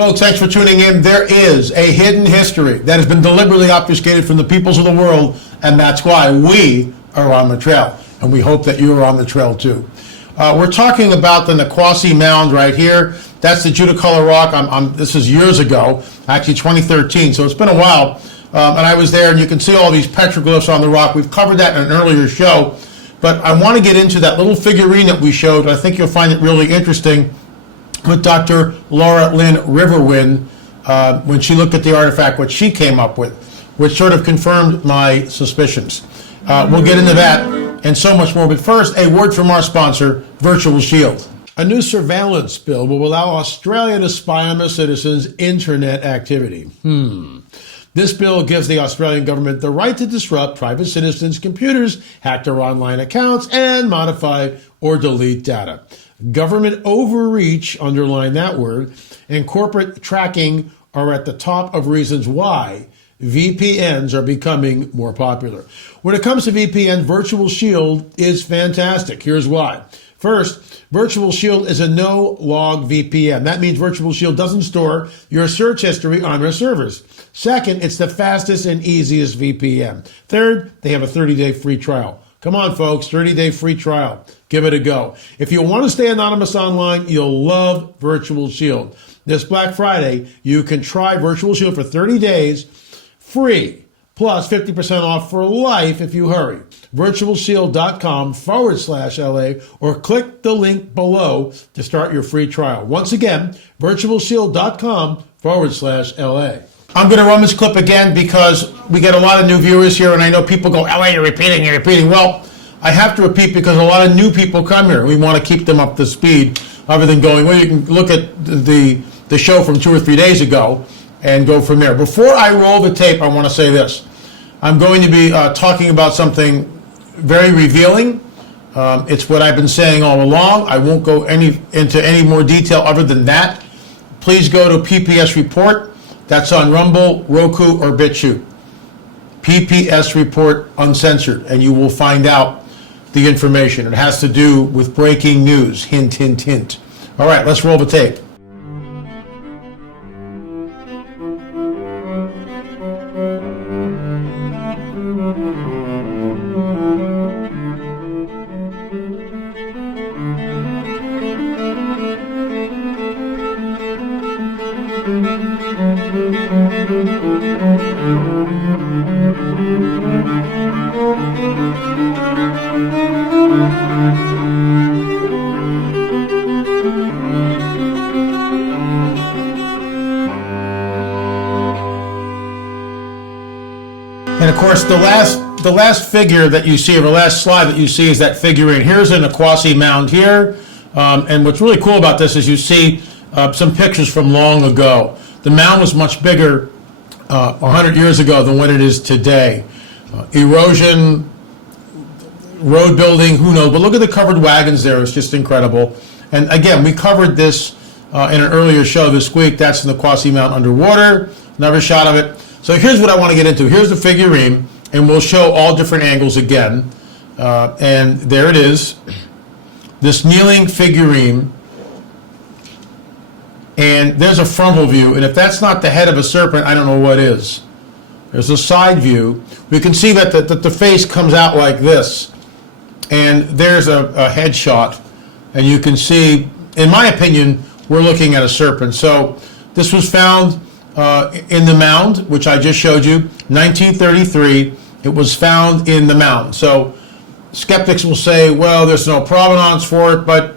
Folks, thanks for tuning in. There is a hidden history that has been deliberately obfuscated from the peoples of the world, and that's why we are on the trail, and we hope that you're on the trail too. We're talking about the Nikwasi Mound right here. That's the Judah rock. This is years ago, actually 2013, so it's been a while. And I was there, and you can see all these petroglyphs on the rock. We've covered that in an earlier show, but I want to get into that little figurine that we showed. I think you'll find it really interesting with Dr. Laura Lynn Riverwind when she looked at the artifact, what she came up with, which sort of confirmed my suspicions. We'll get into that and so much more. But first, a word from our sponsor, Virtual Shield. A new surveillance bill will allow Australia to spy on their citizens' internet activity. This bill gives the Australian government the right to disrupt private citizens' computers, hack their online accounts, and modify or delete data. Government overreach, underline that word, and corporate tracking are at the top of reasons why VPNs are becoming more popular. When it comes to VPN, Virtual Shield is fantastic. Here's why. First, Virtual Shield is a no-log VPN. That means Virtual Shield doesn't store your search history on their servers. Second, it's the fastest and easiest VPN. Third, they have a 30-day free trial. Come on, folks, 30-day free trial. Give it a go. If you want to stay anonymous online, you'll love Virtual Shield. This Black Friday, you can try Virtual Shield for 30 days free, plus 50% off for life if you hurry. virtualshield.com/LA or click the link below to start your free trial. Once again, virtualshield.com/LA. I'm going to run this clip again because we get a lot of new viewers here, and I know people go, LA, you're repeating. Well, I have to repeat because a lot of new people come here. We want to keep them up to speed other than going, well, you can look at the show from 2 or 3 days ago and go from there. Before I roll the tape, I want to say this. I'm going to be talking about something very revealing. It's what I've been saying all along. I won't go into any more detail other than that. Please go to pp&s Report. That's on Rumble, Roku, or Bitchute. pp&s Report Uncensored, and you will find out the information. It has to do with breaking news. Hint, hint, hint. All right, let's roll the tape. And of course, the last figure that you see, or the last slide that you see, is that figurine. Here's a Nikwasi Mound here, and what's really cool about this is you see some pictures from long ago. The mound was much bigger 100 years ago than what it is today. Erosion, road building, who knows? But look at the covered wagons there. It's just incredible. And again, we covered this in an earlier show this week. That's the Nikwasi Mound underwater. Another shot of it. So here's what I want to get into. Here's the figurine, and we'll show all different angles again. And there it is, this kneeling figurine. And there's a frontal view, and if that's not the head of a serpent, I don't know what is. There's a side view. We can see that the face comes out like this. And there's a head shot, and you can see, in my opinion, we're looking at a serpent. So this was found in the mound, which I just showed you, 1933. It was found in the mound. So skeptics will say, well, there's no provenance for it, but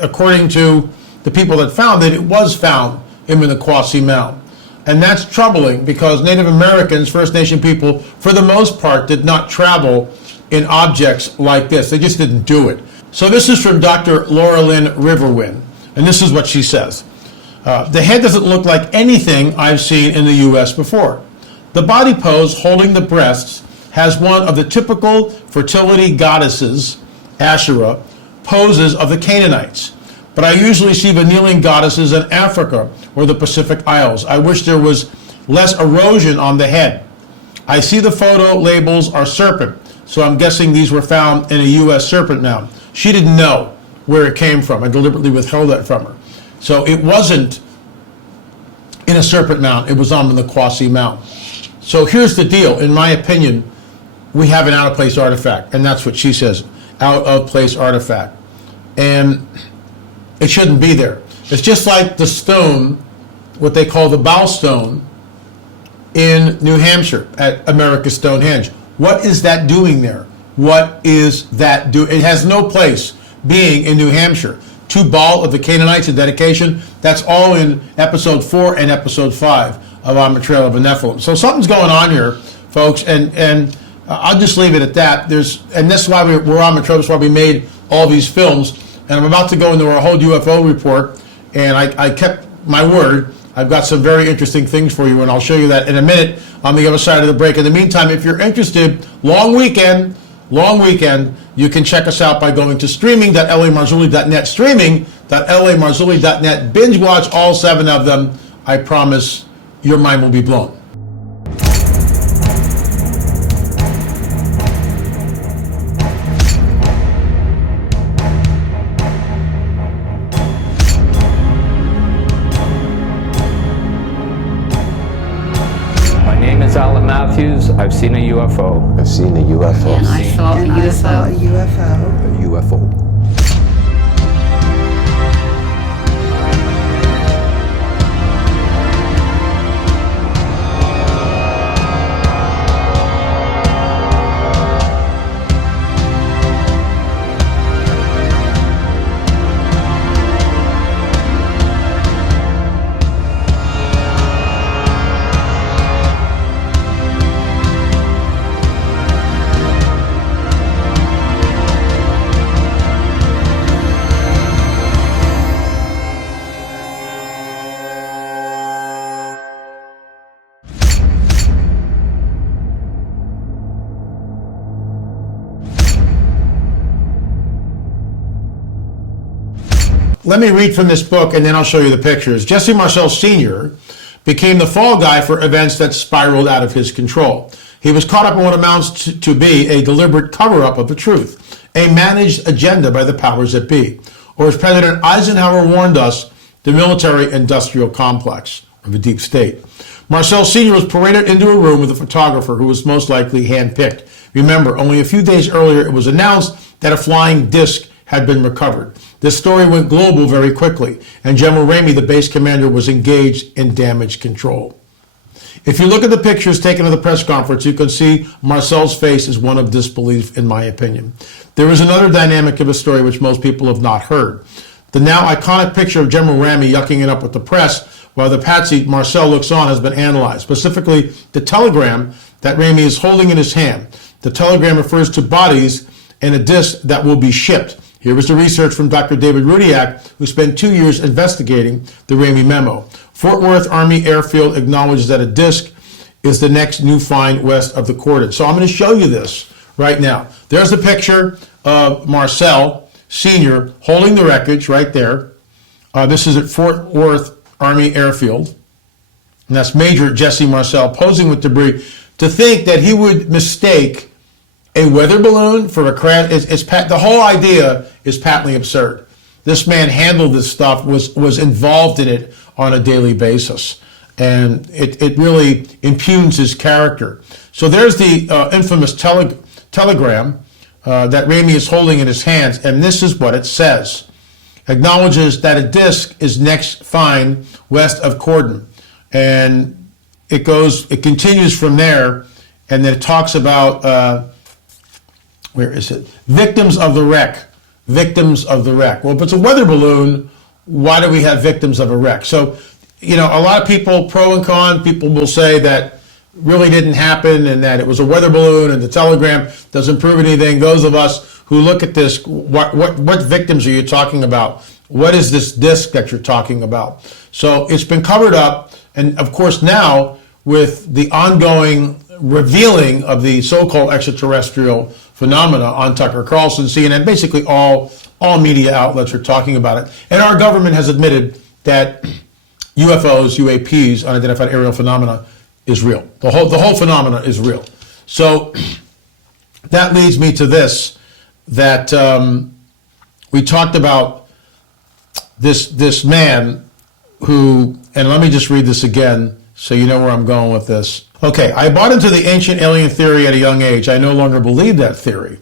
according to the people that found it, it was found in the Nikwasi Mound. And that's troubling because Native Americans, First Nation people, for the most part, did not travel in objects like this. They just didn't do it. So this is from Dr. Laura Lynn Riverwind, and this is what she says. The head doesn't look like anything I've seen in the U.S. before. The body pose holding the breasts has one of the typical fertility goddesses, Asherah, poses of the Canaanites. But I usually see the kneeling goddesses in Africa or the Pacific Isles. I wish there was less erosion on the head. I see the photo labels are serpent, so I'm guessing these were found in a U.S. serpent mound. She didn't know where it came from. I deliberately withheld that from her. So it wasn't in a serpent mount. It was on the Kwasi Mount. So here's the deal. In my opinion, we have an out-of-place artifact, and that's what she says, out-of-place artifact. And it shouldn't be there. It's just like the stone, what they call the bow stone, in New Hampshire at America's Stonehenge. What is that doing there? What is that doing? It has no place being in New Hampshire. Tubal of the Canaanites and dedication, that's all in episode 4 and episode 5 of On the Trail of the Nephilim. So something's going on here, folks, and I'll just leave it at that. And this is why we're on the trail. That's why we made all these films. And I'm about to go into our whole UFO report, and I kept my word. I've got some very interesting things for you, and I'll show you that in a minute on the other side of the break. In the meantime, if you're interested, long weekend, you can check us out by going to streaming.lamarzulli.net, streaming.lamarzulli.net. Binge watch all 7 of them. I promise your mind will be blown. I've seen a UFO. I've seen a UFO. And I saw a UFO. A UFO. Let me read from this book, and then I'll show you the pictures. Jesse Marcel Sr. became the fall guy for events that spiraled out of his control. He was caught up in what amounts to be a deliberate cover-up of the truth, a managed agenda by the powers that be, or as President Eisenhower warned us, the military-industrial complex, or the deep state. Marcel Sr. was paraded into a room with a photographer who was most likely handpicked. Remember, only a few days earlier it was announced that a flying disc had been recovered. This story went global very quickly, and General Ramey, the base commander, was engaged in damage control. If you look at the pictures taken at the press conference, you can see Marcel's face is one of disbelief, in my opinion. There is another dynamic of the story which most people have not heard. The now iconic picture of General Ramey yucking it up with the press while the patsy Marcel looks on has been analyzed, specifically the telegram that Ramey is holding in his hand. The telegram refers to bodies and a disc that will be shipped. Here was the research from Dr. David Rudiak, who spent 2 years investigating the Ramey memo. Fort Worth Army Airfield acknowledges that a disc is the next new find west of the cordon. So I'm going to show you this right now. There's a picture of Marcel Sr. holding the wreckage right there. This is at Fort Worth Army Airfield. And that's Major Jesse Marcel posing with debris. To think that he would mistake a weather balloon for a crash, the whole idea is patently absurd. This man handled this stuff, was involved in it on a daily basis. And it really impugns his character. So there's the infamous telegram that Ramey is holding in his hands, and this is what it says. Acknowledges that a disc is next find west of cordon. And it continues from there, and then it talks about, where is it? Victims of the wreck. Victims of the wreck. Well, if it's a weather balloon, why do we have victims of a wreck? So, a lot of people, pro and con, people will say that really didn't happen and that it was a weather balloon and the telegram doesn't prove anything. Those of us who look at this, what victims are you talking about? What is this disc that you're talking about? So it's been covered up, and of course now with the ongoing revealing of the so-called extraterrestrial phenomena on Tucker Carlson, CNN, basically all media outlets are talking about it. And our government has admitted that UFOs, UAPs, unidentified aerial phenomena, is real. The whole phenomena is real. So that leads me to this, that we talked about this man who and let me just read this again so you know where I'm going with this. Okay, I bought into the ancient alien theory at a young age. I no longer believe that theory.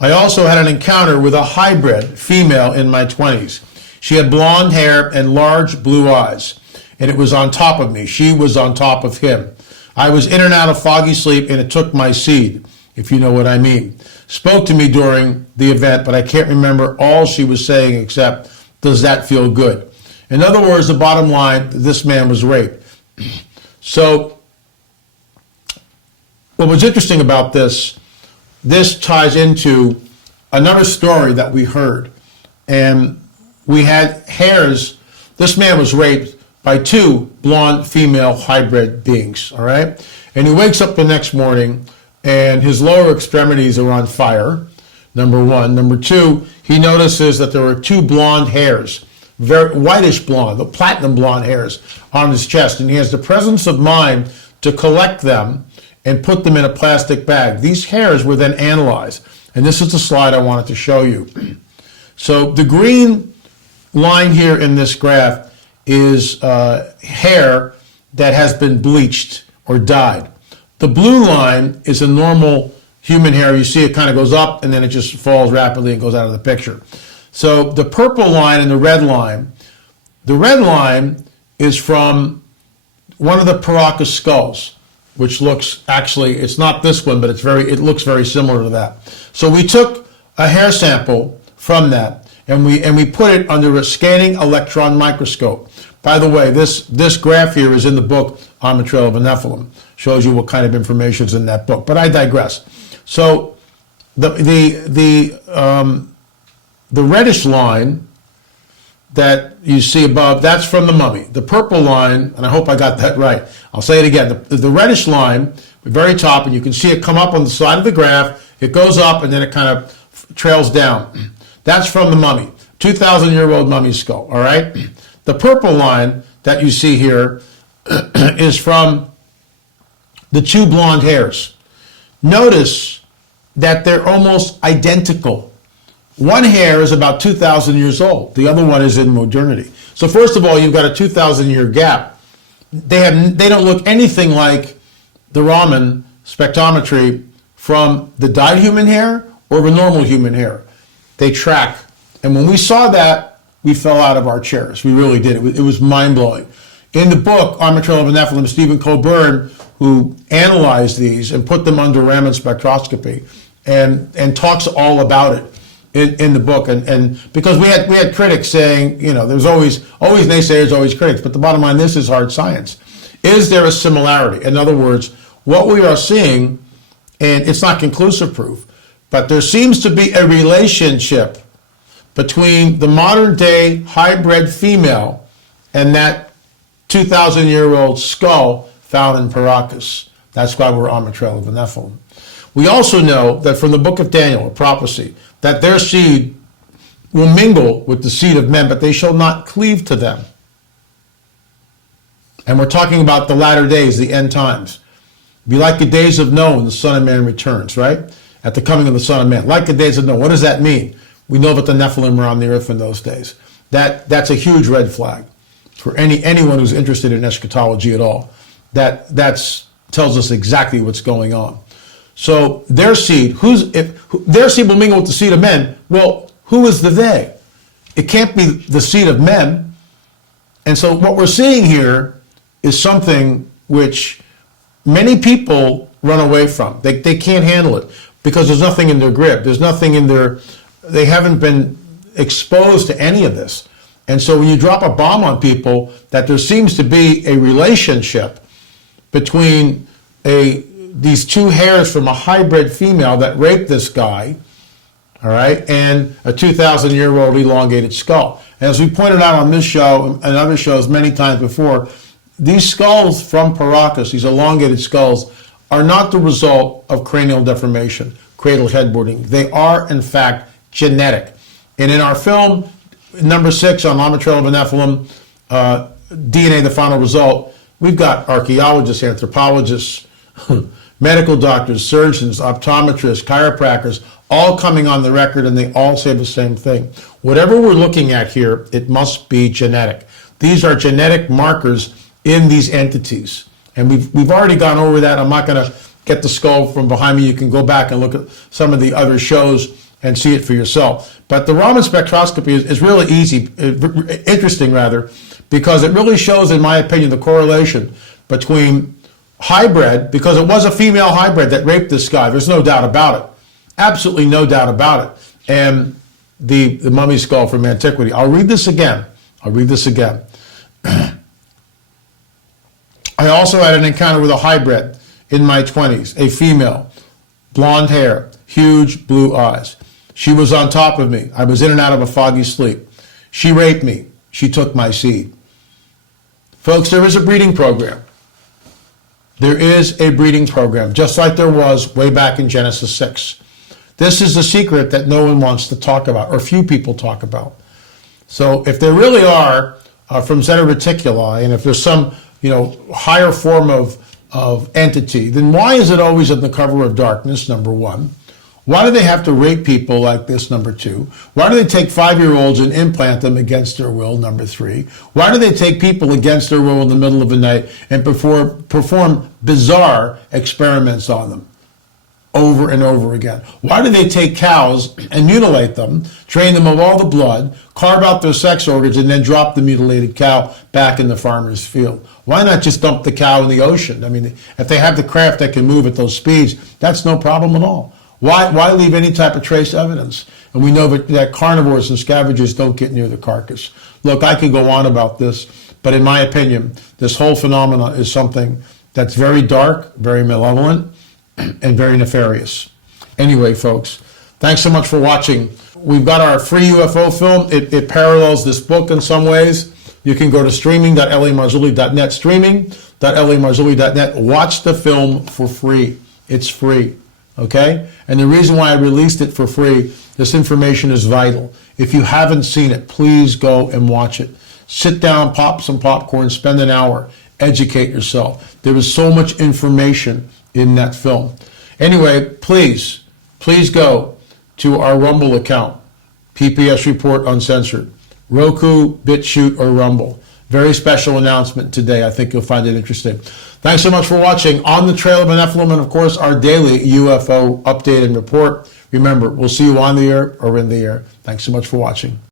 I also had an encounter with a hybrid female in my 20s. She had blonde hair and large blue eyes, and it was on top of me. She was on top of him. I was in and out of foggy sleep, and it took my seed, if you know what I mean. Spoke to me during the event, but I can't remember all she was saying except, does that feel good? In other words, the bottom line, this man was raped. So, what was interesting about this ties into another story that we heard. And we had hairs. This man was raped by two blonde female hybrid beings, all right? And he wakes up the next morning and his lower extremities are on fire, number one. Number two, he notices that there were two blonde hairs, very whitish blonde, the platinum blonde hairs on his chest. And he has the presence of mind to collect them and put them in a plastic bag. These hairs were then analyzed. And this is the slide I wanted to show you. So the green line here in this graph is hair that has been bleached or dyed. The blue line is a normal human hair. You see it kind of goes up and then it just falls rapidly and goes out of the picture. So the purple line and the red line is from one of the Paracas skulls, which looks, actually, it's not this one, but it looks very similar to that. So we took a hair sample from that and we put it under a scanning electron microscope. By the way, this graph here is in the book On the Trail of the Nephilim. Shows you what kind of information is in that book. But I digress. So the reddish line that you see above, that's from the mummy. The purple line, and I hope I got that right. I'll say it again. The reddish line, the very top, and you can see it come up on the side of the graph. It goes up and then it kind of trails down. That's from the mummy, 2,000-year-old mummy skull, all right? The purple line that you see here is from the two blonde hairs. Notice that they're almost identical. One hair is about 2,000 years old. The other one is in modernity. So first of all, you've got a 2,000-year gap. They don't look anything like the Raman spectrometry from the dyed human hair or the normal human hair. They track. And when we saw that, we fell out of our chairs. We really did. It was mind-blowing. In the book, On the Trail of the Nephilim, Stephen Colbern, who analyzed these and put them under Raman spectroscopy and talks all about it in the book. And because we had critics saying, you know, there's always naysayers, always critics, but the bottom line, this is hard science. Is there a similarity? In other words, what we are seeing, and it's not conclusive proof, but there seems to be a relationship between the modern day hybrid female and that 2,000-year-old skull found in Paracas. That's why we're on the trail of the Nephilim. We also know that from the book of Daniel, a prophecy, that their seed will mingle with the seed of men, but they shall not cleave to them. And we're talking about the latter days, the end times. Be like the days of Noah when the Son of Man returns, right? At the coming of the Son of Man. Like the days of Noah. What does that mean? We know that the Nephilim were on the earth in those days. That's a huge red flag for anyone who's interested in eschatology at all. That tells us exactly what's going on. So their seed, their seed will mingle with the seed of men. Well, who is the they? It can't be the seed of men. And so what we're seeing here is something which many people run away from. They can't handle it because there's nothing in their grip. There's nothing in their, they haven't been exposed to any of this. And so when you drop a bomb on people that there seems to be a relationship between these two hairs from a hybrid female that raped this guy, all right, and a 2,000-year-old elongated skull. And as we pointed out on this show and other shows many times before, these skulls from Paracas, these elongated skulls, are not the result of cranial deformation, cradle headboarding. They are, in fact, genetic. And in our film, number 6 on the Trail of the Nephilim, DNA, the final result, we've got archaeologists, anthropologists, medical doctors, surgeons, optometrists, chiropractors, all coming on the record, and they all say the same thing. Whatever we're looking at here, it must be genetic. These are genetic markers in these entities. And we've already gone over that. I'm not going to get the skull from behind me. You can go back and look at some of the other shows and see it for yourself. But the Raman spectroscopy is really easy, interesting rather, because it really shows, in my opinion, the correlation between hybrid, because it was a female hybrid that raped this guy. There's no doubt about it. Absolutely no doubt about it. And the mummy skull from antiquity. I'll read this again. I also had an encounter with a hybrid in my 20s, a female, blonde hair, huge blue eyes. She was on top of me. I was in and out of a foggy sleep. She raped me. She took my seed. Folks, there is a breeding program. There is a breeding program, just like there was way back in Genesis 6. This is the secret that no one wants to talk about, or few people talk about. So if there really are from Zeta Reticuli, and if there's some higher form of entity, then why is it always in the cover of darkness, number one? Why do they have to rape people like this, number two? Why do they take 5-year-olds and implant them against their will, number three? Why do they take people against their will in the middle of the night and perform bizarre experiments on them over and over again? Why do they take cows and mutilate them, drain them of all the blood, carve out their sex organs, and then drop the mutilated cow back in the farmer's field? Why not just dump the cow in the ocean? I mean, if they have the craft that can move at those speeds, that's no problem at all. Why leave any type of trace evidence? And we know that carnivores and scavengers don't get near the carcass. Look, I could go on about this, but in my opinion, this whole phenomenon is something that's very dark, very malevolent, and very nefarious. Anyway, folks, thanks so much for watching. We've got our free UFO film. It parallels this book in some ways. You can go to streaming.lamarzulli.net, streaming.lamarzulli.net. Watch the film for free. It's free, okay? And the reason why I released it for free, this information is vital. If you haven't seen it, please go and watch it. Sit down, pop some popcorn, spend an hour, educate yourself. There is so much information in that film. Anyway, please go to our Rumble account, pp&s Report Uncensored, Roku, Bitchute, or Rumble. Very special announcement today. I think you'll find it interesting. Thanks so much for watching On the Trail of Nephilim, and of course our daily UFO update and report. Remember, we'll see you on the air or in the air. Thanks so much for watching.